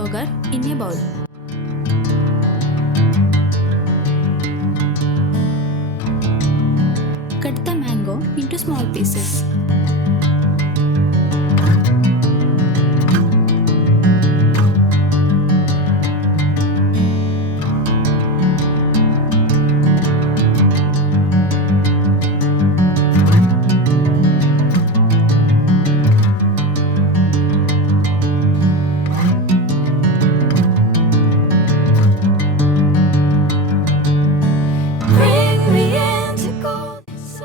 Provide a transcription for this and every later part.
yogurt in a bowl. Cut the mango into small pieces.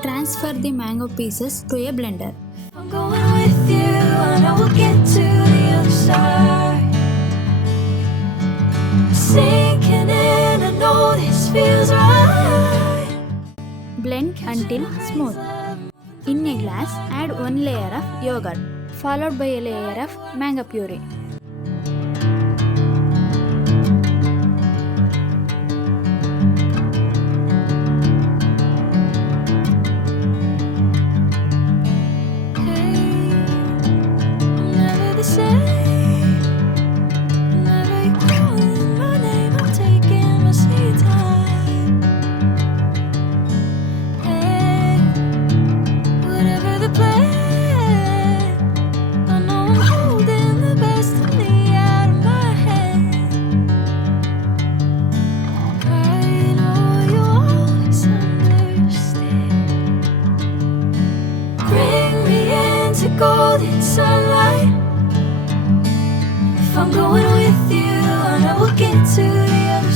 Transfer the mango pieces to a blender. I'm going with you and I will get to the other side. Sinking in, I know this feels right. Blend until smooth. In a glass, add 1 layer of yogurt, followed by a layer of mango puree. Golden sunlight. If I'm going with you, and I will get to the other